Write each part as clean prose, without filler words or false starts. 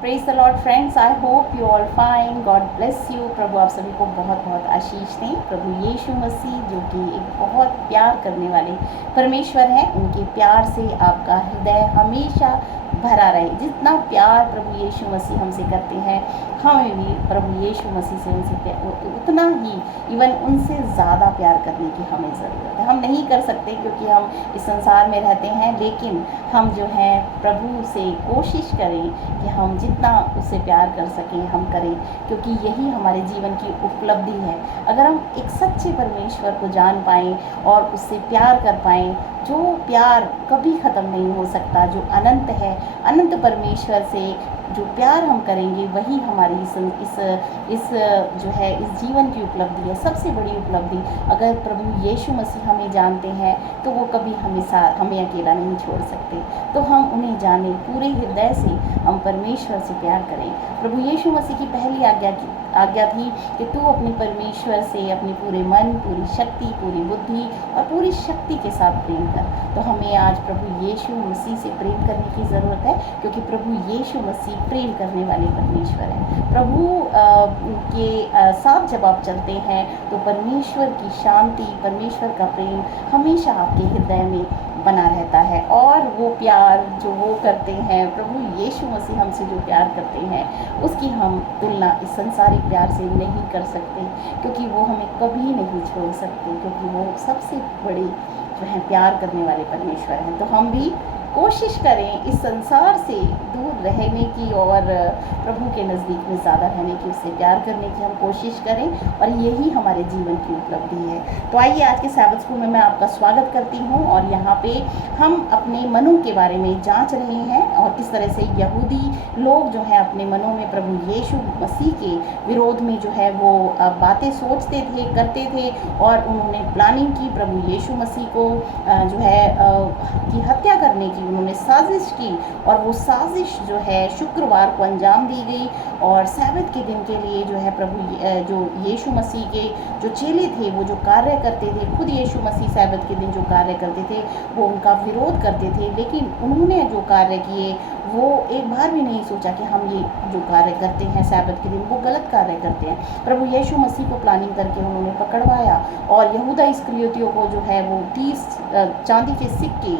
Praise the lord friends, I hope you all fine. God bless you. प्रभु आप सभी को बहुत बहुत आशीष दें। प्रभु यीशु मसीह जो कि एक बहुत प्यार करने वाले परमेश्वर हैं, उनके प्यार से आपका हृदय हमेशा भरा रहे। जितना प्यार प्रभु यीशु मसीह हमसे करते हैं, हमें भी प्रभु यीशु मसीह से उतना ही, इवन उनसे ज़्यादा प्यार करने की हमें ज़रूरत है। हम नहीं कर सकते क्योंकि हम इस संसार में रहते हैं, लेकिन हम जो है प्रभु से कोशिश करें कि हम जितना उससे प्यार कर सकें हम करें, क्योंकि यही हमारे जीवन की उपलब्धि है। अगर हम एक सच्चे परमेश्वर को जान पाएँ और उससे प्यार कर पाएँ, जो प्यार कभी ख़त्म नहीं हो सकता, जो अनंत है, अनंत परमेश्वर से जो प्यार हम करेंगे वही हमारी इस जो है इस जीवन की उपलब्धि है, सबसे बड़ी उपलब्धि। अगर प्रभु यीशु मसीह हमें जानते हैं तो वो कभी हमें अकेला नहीं छोड़ सकते। तो हम उन्हें जाने, पूरे हृदय से हम परमेश्वर से प्यार करें। प्रभु यीशु मसीह की पहली आज्ञा थी कि तू अपने परमेश्वर से अपने पूरे मन, पूरी शक्ति, पूरी बुद्धि और पूरी शक्ति के साथ प्रेम कर। तो हमें आज प्रभु यीशु मसीह से प्रेम करने की ज़रूरत है, क्योंकि प्रभु यीशु मसीह प्रेम करने वाले परमेश्वर हैं। प्रभु के साथ जब आप चलते हैं तो परमेश्वर की शांति, परमेश्वर का प्रेम हमेशा आपके हृदय में बना रहता है। और वो प्यार जो वो करते हैं, प्रभु यीशु मसीह हमसे जो प्यार करते हैं, उसकी हम तुलना इस संसारिक प्यार से नहीं कर सकते, क्योंकि वो हमें कभी नहीं छोड़ सकते, क्योंकि वो सबसे बड़े जो है प्यार करने वाले परमेश्वर हैं। तो हम भी कोशिश करें इस संसार से दूर रहने की और प्रभु के नज़दीक में ज़्यादा रहने की, उससे प्यार करने की हम कोशिश करें, और यही हमारे जीवन की उपलब्धि है। तो आइए, आज के सैबत स्कूल में मैं आपका स्वागत करती हूँ, और यहाँ पे हम अपने मनों के बारे में जांच रहे हैं और किस तरह से यहूदी लोग जो है अपने मनों में प्रभु यीशु मसीह के विरोध में जो है वो बातें सोचते थे, करते थे, और उन्होंने प्लानिंग की प्रभु यीशु मसीह को जो है की हत्या करने की उन्होंने साजिश की। और वो साजिश जो है शुक्रवार को अंजाम दी गई, और सैबत के दिन के लिए जो है प्रभु जो यीशु मसीह के जो चेले थे, वो जो कार्य करते थे, खुद यीशु मसीह सैबत के दिन जो कार्य करते थे वो उनका विरोध करते थे। लेकिन उन्होंने जो कार्य किए वो एक बार भी नहीं सोचा कि हम ये जो कार्य करते हैं सैबत के दिन वो गलत कार्य करते हैं। प्रभु यीशु मसीह को प्लानिंग करके उन्होंने पकड़वाया, और यहूदा इस्करियोतियों को जो है वो 30 चांदी के सिक्के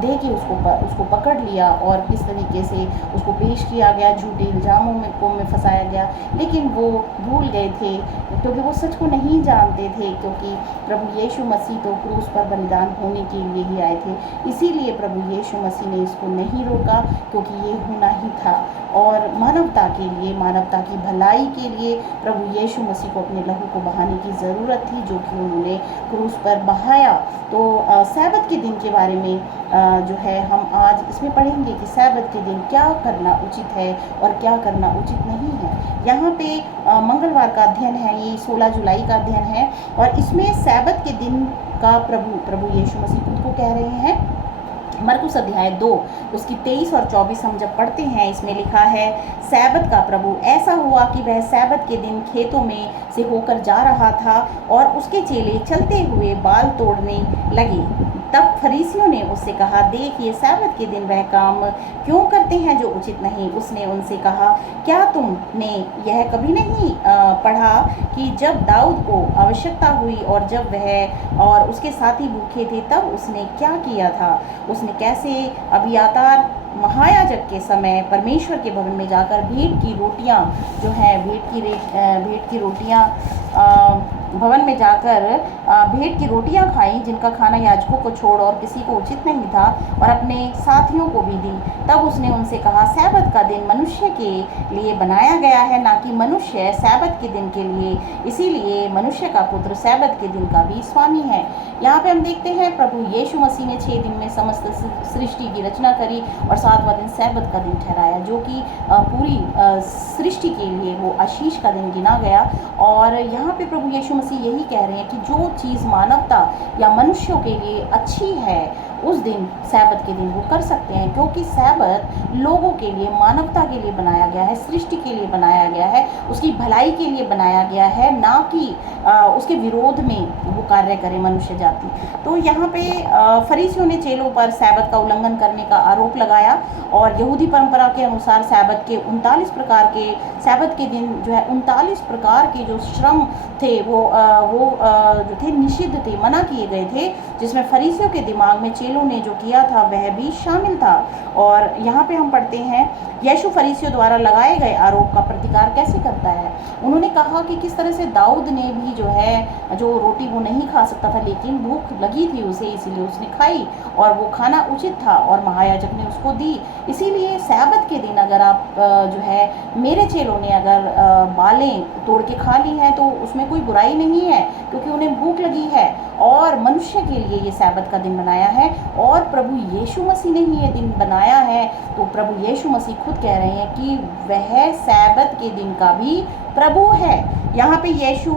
दे के उसको पकड़ लिया, और किस तरीके से उसको पेश किया गया, झूठे इल्ज़ामों में फंसाया गया। लेकिन वो भूल गए थे, क्योंकि वो सच को नहीं जानते थे, क्योंकि प्रभु यीशु मसीह तो क्रूस पर बलिदान होने के लिए ही आए थे। इसीलिए प्रभु यीशु मसीह ने इसको नहीं रोका, क्योंकि ये होना ही था, और मानवता के लिए, मानवता की भलाई के लिए प्रभु यीशु मसीह को अपने लहू को बहाने की ज़रूरत थी, जो कि उन्होंने क्रूस पर बहाया। तो सैबत के दिन के बारे में जो है हम आज इसमें पढ़ेंगे कि सैबत के दिन क्या करना उचित है और क्या करना उचित नहीं है। यहाँ पे मंगलवार का अध्ययन है, ये 16 जुलाई का अध्ययन है, और इसमें सैबत के दिन का प्रभु यीशु मसीह खुद को कह रहे हैं। मरकुस अध्याय 2 उसकी 23 और 24 हम जब पढ़ते हैं, इसमें लिखा है, सैबत का प्रभु ऐसा हुआ कि वह सैबत के दिन खेतों में से होकर जा रहा था, और उसके चेले चलते हुए बाल तोड़ने लगे। तब फरीसियों ने उससे कहा, देख, ये सैबत के दिन वह काम क्यों करते हैं जो उचित नहीं। उसने उनसे कहा, क्या तुमने यह कभी नहीं पढ़ा कि जब दाऊद को आवश्यकता हुई और जब वह और उसके साथी भूखे थे, तब उसने क्या किया था। उसने कैसे अबियातार महायाजक के समय परमेश्वर के भवन में जाकर भेंट की रोटियां जो है भेंट की रोटियां भवन में जाकर भेंट की रोटियां खाई, जिनका खाना याजकों को छोड़ और किसी को उचित नहीं था, और अपने साथियों को भी दी। तब उसने उनसे कहा, सैबत का दिन मनुष्य के लिए बनाया गया है, ना कि मनुष्य सैबत के दिन के लिए। इसीलिए मनुष्य का पुत्र सैबत के दिन का भी स्वामी है। यहाँ पे हम देखते हैं प्रभु यीशु मसीह ने 6 दिन में समस्त सृष्टि की रचना करी, और 7वां दिन सैबत का दिन ठहराया, जो कि पूरी सृष्टि के लिए वो आशीष का दिन गिना गया। और यहाँ पे प्रभु यीशु मसीह यही कह रहे हैं कि जो चीज़ मानवता या मनुष्यों के लिए अच्छी है, उस दिन सैबत के दिन वो कर सकते हैं, क्योंकि सैबत लोगों के लिए, मानवता के लिए बनाया गया है, सृष्टि के लिए बनाया गया है, उसकी भलाई के लिए बनाया गया है, ना कि उसके विरोध में वो कार्य करे मनुष्य जाति। तो यहाँ पे फरीसियों ने चेलों पर सैबत का उल्लंघन करने का आरोप लगाया, और यहूदी परंपरा के अनुसार सैबत के 39 प्रकार के, सैबत के दिन जो है 39 प्रकार के जो श्रम थे वो जो थे निषिद्ध थे, मना किए गए थे, जिसमें फरीसियों के दिमाग में चेलों ने जो किया था वह भी शामिल था। और यहाँ पे हम पढ़ते हैं, यीशु फरीसियों द्वारा लगाए गए आरोप का प्रतिकार कैसे करता है। उन्होंने कहा कि किस तरह से दाऊद ने भी जो है, जो रोटी वो नहीं खा सकता था, लेकिन भूख लगी थी उसे, इसीलिए उसने खाई, और वो खाना उचित था और महायाजक ने उसको दी। इसीलिए सैबत के दिन अगर आप जो है, मेरे चेलों ने अगर बालें तोड़ के खा ली हैं तो उसमें कोई बुराई नहीं है, क्योंकि उन्हें भूख लगी है, और मनुष्य के लिए ये सैबत का दिन बनाया है, और प्रभु यीशु मसीह ने ही ये दिन बनाया है। तो प्रभु यीशु मसीह खुद कह रहे हैं कि वह सैबत के दिन का भी प्रभु है। यहाँ पे यीशु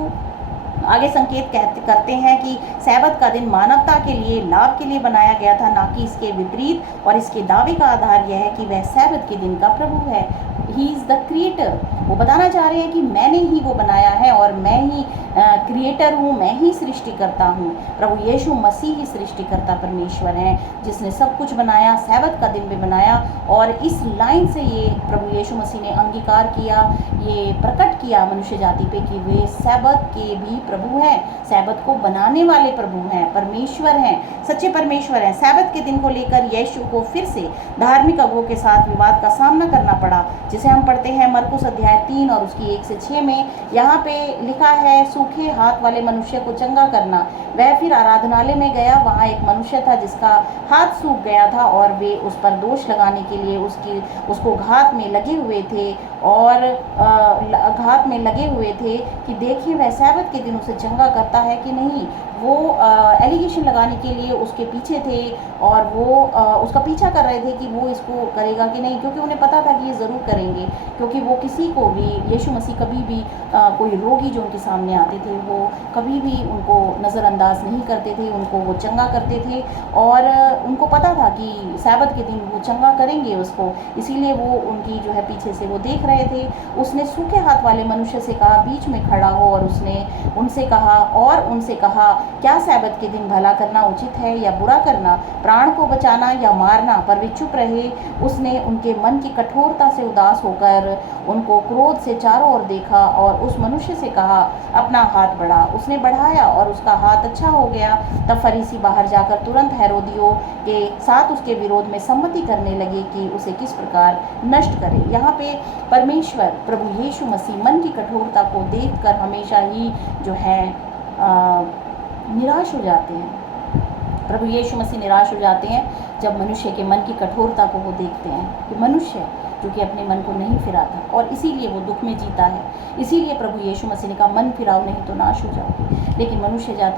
आगे संकेत करते हैं कि सैबत का दिन मानवता के लिए, लाभ के लिए बनाया गया था, ना कि इसके विपरीत, और इसके दावे का आधार यह है कि वह सैबत के दिन का प्रभु है। He is the creator. वो बताना चाह रहे हैं कि मैंने ही वो बनाया है, और मैं ही क्रिएटर हूँ, मैं ही सृष्टि करता हूँ। प्रभु यीशु मसीह ही सृष्टिकर्ता परमेश्वर हैं, जिसने सब कुछ बनाया, सैबत का दिन भी बनाया। और इस लाइन से ये प्रभु यीशु मसीह ने अंगीकार किया, ये प्रकट किया मनुष्य जाति पे कि वे सैबत के भी प्रभु हैं, सैबत को बनाने वाले प्रभु हैं, परमेश्वर हैं, सच्चे परमेश्वर हैं। सैबत के दिन को लेकर यीशु को फिर से धार्मिक अगुवों के साथ विवाद का सामना करना पड़ा, जिसे हम पढ़ते हैं मरकुस अध्याय 3 और उसकी 1 से 6 में। यहाँ पे लिखा है, सूखे हाथ वाले मनुष्य को चंगा करना। वह फिर आराधनालय में गया, वहाँ एक मनुष्य था जिसका हाथ सूख गया था, और वे उस पर दोष लगाने के लिए उसको घात में लगे हुए थे, और घात में लगे हुए थे कि देखिए वह सैबत के दिन उसे चंगा करता है कि नहीं। वो एलिगेशन लगाने के लिए उसके पीछे थे, और वो उसका पीछा कर रहे थे कि वो इसको करेगा कि नहीं, क्योंकि उन्हें पता था कि ये ज़रूर करेंगे, क्योंकि वो किसी को भी, यीशु मसीह कभी भी कोई रोगी जो उनके सामने आते थे वो कभी भी उनको नज़रअंदाज नहीं करते थे, उनको वो चंगा करते थे, और उनको पता था कि सैबत के दिन वो चंगा करेंगे उसको, इसीलिए वो उनकी जो है पीछे से वो देख रहे थे। उसने सूखे हाथ वाले मनुष्य से कहा, बीच में खड़ा हो, और उसने उनसे कहा क्या सैबत के दिन भला करना उचित है या बुरा करना, प्राण को बचाना या मारना। पर वे चुप रहे। उसने उनके मन की कठोरता से उदास होकर उनको क्रोध से चारों ओर देखा, और उस मनुष्य से कहा, अपना हाथ बढ़ा। उसने बढ़ाया और उसका हाथ अच्छा हो गया। तब फरीसी बाहर जाकर तुरंत हेरोदियों के साथ उसके विरोध में सम्मति करने लगे कि उसे किस प्रकार नष्ट करे। यहाँ पे परमेश्वर प्रभु यीशु मसीह मन की कठोरता को देखकर हमेशा ही जो है निराश हो जाते हैं। प्रभु यीशु मसीह निराश हो जाते हैं जब मनुष्य के मन की कठोरता को वो देखते हैं कि मनुष्य जो कि अपने मन को नहीं फिराता, और इसीलिए वो दुख में जीता है। इसीलिए प्रभु यीशु मसीह ने कहा, मन फिराओ नहीं तो नाश हो जाओगे। लेकिन मनुष्य जाति